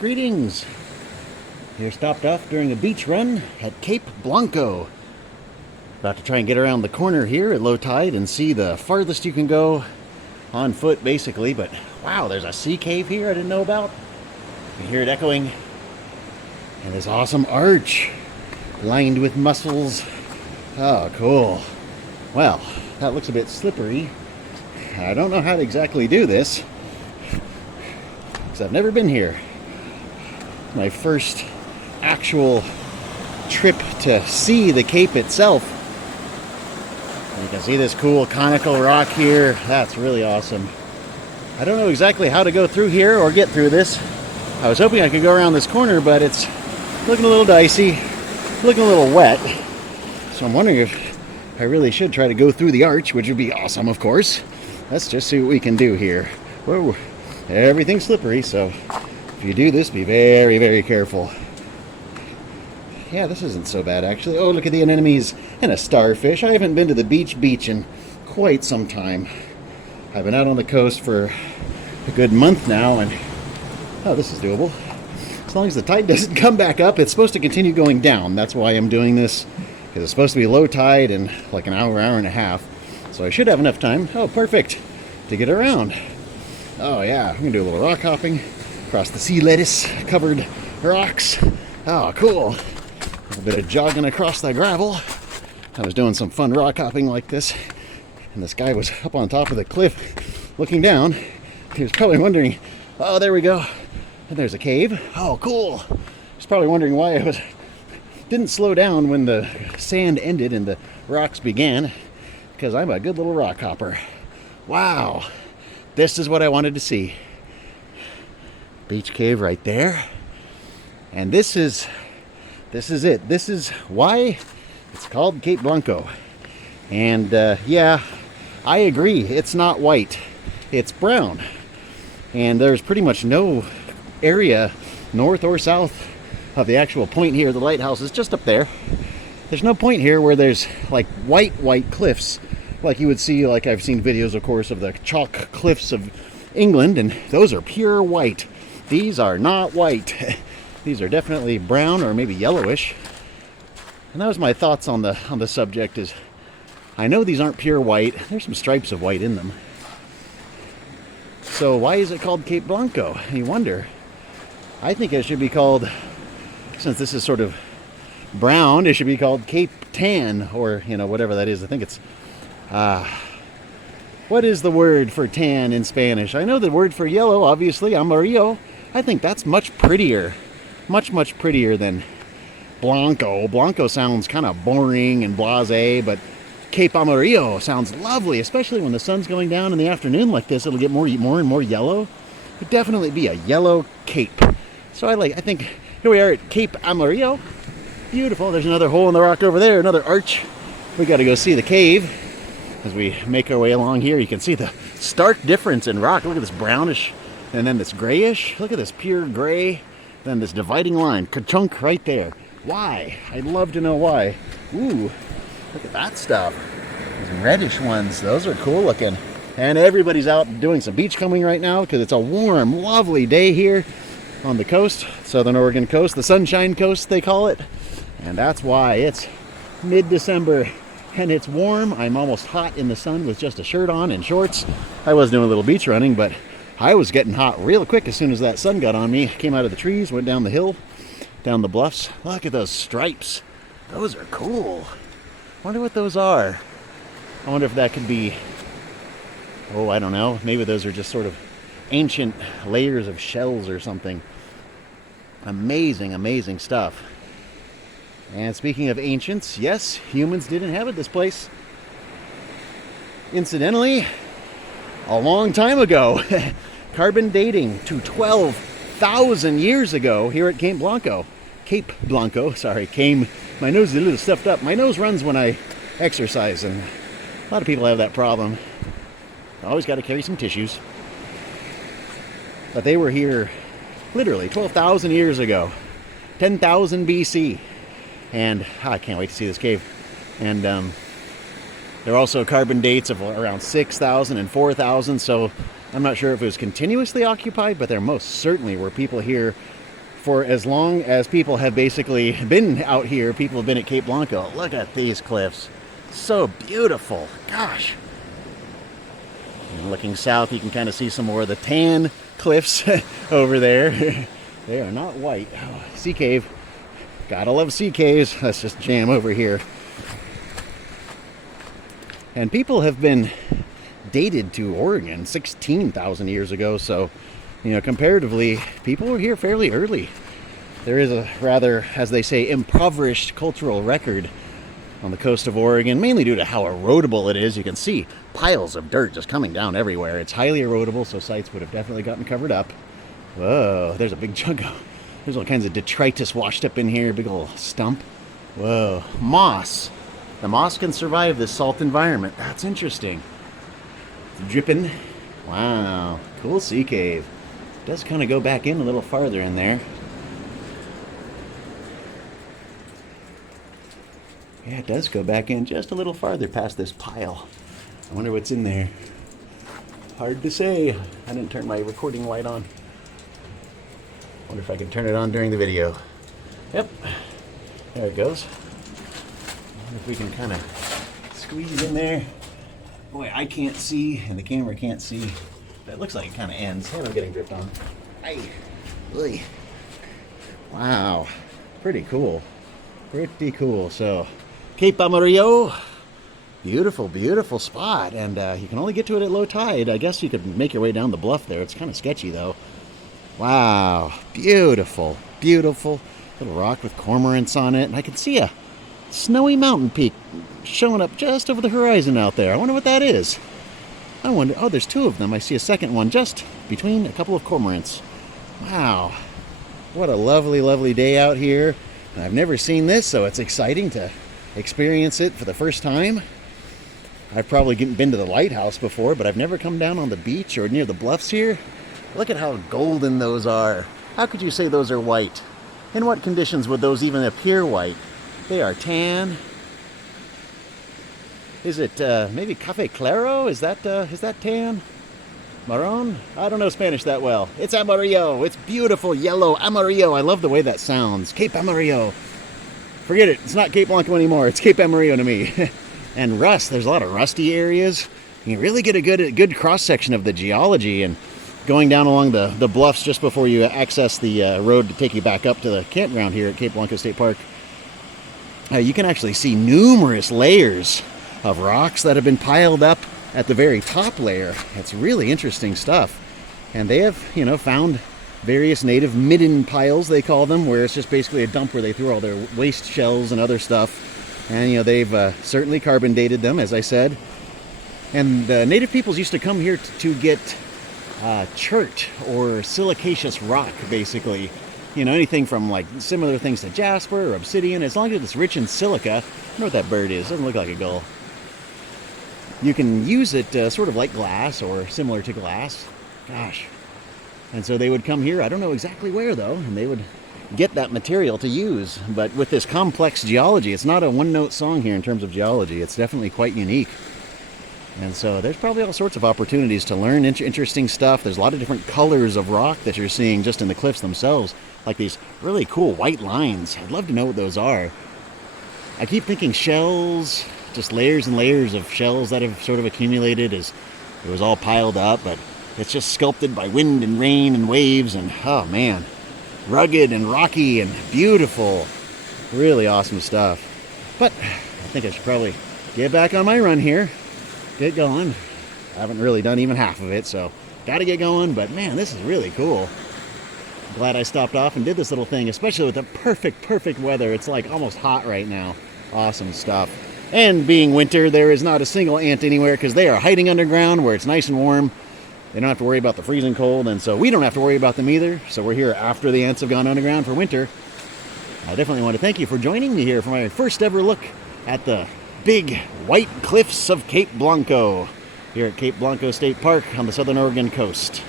Greetings! Here stopped off during a beach run at Cape Blanco. About to try and get around the corner here at low tide and see the farthest you can go on foot, basically. But wow, there's a sea cave here I didn't know about. You can hear it echoing. And this awesome arch lined with mussels. Oh, cool. Well, that looks a bit slippery. I don't know how to exactly do this, because I've never been here. My first actual trip to see the Cape itself. And you can see this cool conical rock here. That's really awesome. I don't know exactly how to go through here or get through this. I was hoping I could go around this corner, but it's looking a little dicey, looking a little wet. So I'm wondering if I really should try to go through the arch, which would be awesome, of course. Let's just see what we can do here. Whoa, everything's slippery, so if you do this, be very, very careful. Yeah, this isn't so bad, actually. Oh, look at the anemones and a starfish. I haven't been to the beach in quite some time. I've been out on the coast for a good month now, and oh, this is doable. As long as the tide doesn't come back up, it's supposed to continue going down. That's why I'm doing this, because it's supposed to be low tide in like an hour, hour and a half. So I should have enough time, oh perfect, to get around. Oh yeah, I'm gonna do a little rock hopping across the sea lettuce covered rocks. Oh cool. A little bit of jogging across the gravel. I was doing some fun rock hopping like this, and this guy was up on top of the cliff looking down. He was probably wondering, oh there we go, and there's a cave. Oh cool. He's probably wondering why I didn't slow down when the sand ended and the rocks began. Because I'm a good little rock hopper. Wow, this is what I wanted to see. Beach cave right there. And this is it. This is why it's called Cape Blanco. And yeah, I agree, it's not white, it's brown. And there's pretty much no area north or south of the actual point here. The lighthouse is just up there. There's no point here where there's like white cliffs like you would see, like I've seen videos, of course, of the chalk cliffs of England, and those are pure white. These are not white. These are definitely brown or maybe yellowish. And that was my thoughts on the subject. Is I know these aren't pure white. There's some stripes of white in them. So why is it called Cape Blanco? You wonder. I think it should be called, since this is sort of brown, it should be called Cape Tan, or whatever that is. I think it's what is the word for tan in Spanish? I know the word for yellow, obviously, Amarillo. I think that's much prettier. Much prettier than Blanco. Blanco sounds kind of boring and blasé, but Cape Amarillo sounds lovely, especially when the sun's going down in the afternoon like this. It'll get more and more yellow. It'd definitely be a yellow cape. So I think here we are at Cape Amarillo. Beautiful. There's another hole in the rock over there, another arch. We got to go see the cave. As we make our way along here, you can see the stark difference in rock. Look at this brownish and then this grayish. Look at this pure gray. Then this dividing line, ka-chunk right there. Why? I'd love to know why. Ooh, look at that stuff. These reddish ones, those are cool looking. And everybody's out doing some beach combing right now because it's a warm, lovely day here on the coast, Southern Oregon coast, the Sunshine Coast they call it. And that's why it's mid-December. And it's warm. I'm almost hot in the sun with just a shirt on and shorts. I was doing a little beach running, but I was getting hot real quick as soon as that sun got on me. Came out of the trees, went down the hill, down the bluffs. Look at those stripes. Those are cool. Wonder what those are. I wonder if that could be, oh, I don't know. Maybe those are just sort of ancient layers of shells or something. Amazing, amazing stuff. And speaking of ancients, yes, humans did inhabit this place. Incidentally, a long time ago, carbon dating to 12,000 years ago here at Cape Blanco. My nose is a little stuffed up. My nose runs when I exercise, and a lot of people have that problem. Always got to carry some tissues. But they were here literally 12,000 years ago, 10,000 BC. And I can't wait to see this cave. And there are also carbon dates of around 6,000 and 4,000. So I'm not sure if it was continuously occupied, but there most certainly were people here for as long as people have basically been out here, people have been at Cape Blanco. Look at these cliffs. So beautiful. Gosh. And looking south, you can kind of see some more of the tan cliffs over there. They are not white. Oh, sea cave. Gotta love sea caves. Let's just jam over here. And people have been dated to Oregon 16,000 years ago, so, you know, comparatively, people were here fairly early. There is a rather, as they say, impoverished cultural record on the coast of Oregon, mainly due to how erodible it is. You can see piles of dirt just coming down everywhere. It's highly erodible, so sites would have definitely gotten covered up. Whoa, there's a big chunk of, there's all kinds of detritus washed up in here, big old stump. Whoa, moss. The moss can survive this salt environment. That's interesting. It's dripping. Wow, cool sea cave. It does kind of go back in a little farther in there. Yeah, it does go back in just a little farther past this pile. I wonder what's in there. Hard to say. I didn't turn my recording light on. Wonder if I can turn it on during the video. Yep, there it goes. Wonder if we can kind of squeeze in there. Boy, I can't see, and the camera can't see. But it looks like it kind of ends. Hey, I'm getting dripped on. Hey, oy. Wow, pretty cool. Pretty cool. So, Cape Amarillo, beautiful, beautiful spot, and you can only get to it at low tide. I guess you could make your way down the bluff there. It's kind of sketchy though. Wow, beautiful, beautiful little rock with cormorants on it, and I can see a snowy mountain peak showing up just over the horizon out there. I wonder what that is. I wonder, oh, there's two of them. I see a second one just between a couple of cormorants. Wow, what a lovely, lovely day out here. And I've never seen this, so it's exciting to experience it for the first time. I've probably been to the lighthouse before, but I've never come down on the beach or near the bluffs here. Look at how golden those are. How could you say those are white? In what conditions would those even appear white? They are tan. Is it maybe Cafe Claro? Is that tan? Marron? I don't know Spanish that well. It's Amarillo. It's beautiful yellow Amarillo. I love the way that sounds. Cape Amarillo. Forget it. It's not Cape Blanco anymore. It's Cape Amarillo to me. And rust. There's a lot of rusty areas. You can really get a good cross-section of the geology. And going down along the bluffs just before you access the road to take you back up to the campground here at Cape Blanco State Park, you can actually see numerous layers of rocks that have been piled up at the very top layer. It's really interesting stuff. And they have, you know, found various native midden piles, they call them, where it's just basically a dump where they threw all their waste shells and other stuff. And, you know, they've certainly carbon dated them, as I said. And native peoples used to come here to get chert or silicaceous rock, basically. You know, anything from like similar things to jasper or obsidian. As long as it's rich in silica. I don't know what that bird is. Doesn't look like a gull. You can use it sort of like glass or similar to glass. Gosh. And so they would come here, I don't know exactly where though, and they would get that material to use. But with this complex geology, it's not a one-note song here in terms of geology. It's definitely quite unique. And so there's probably all sorts of opportunities to learn interesting stuff. There's a lot of different colors of rock that you're seeing just in the cliffs themselves. Like these really cool white lines. I'd love to know what those are. I keep thinking shells, just layers and layers of shells that have sort of accumulated as it was all piled up, but it's just sculpted by wind and rain and waves, and oh man, rugged and rocky and beautiful. Really awesome stuff. But I think I should probably get back on my run here, get going. I haven't really done even half of it, so gotta get going, but man, this is really cool. Glad I stopped off and did this little thing, especially with the perfect weather. It's like almost hot right now. Awesome stuff. And being winter, there is not a single ant anywhere because they are hiding underground where it's nice and warm. They don't have to worry about the freezing cold, and so we don't have to worry about them either. So we're here after the ants have gone underground for winter. I definitely want to thank you for joining me here for my first ever look at the big white cliffs of Cape Blanco here at Cape Blanco State Park on the southern Oregon coast.